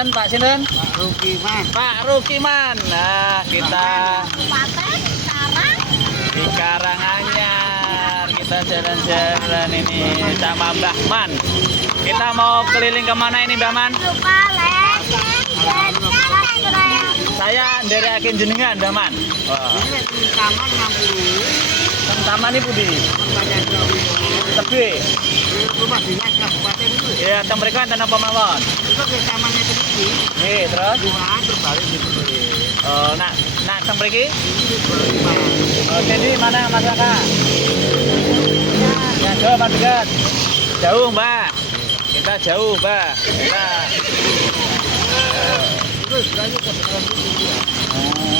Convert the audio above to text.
sinten Pak sinten? Pak Rukiman. Pak Rukiman. Nah, kita di Karanganyar. Kita jalan-jalan ini sama Mbah Man. Kita mau keliling kemana ini Mbah Man? Saya dari agen jenengan Mbah Man. Wah. Ini di taman 60. Taman ini Budi. Tebe. Rumah dinas kabupaten itu. Ya, teng mereka enten apa mawon? Itu ke tamannya sendiri. Nggih, terus Bukan terbalik gitu. oh, nak teng mriki? Ini 25. Oh, jadi mana Mas Raka? Ya, jauh apa dekat? Jauh, Mbak. Kita jauh, Mbak. Kita Terus lanjut ke sekolah itu. oh.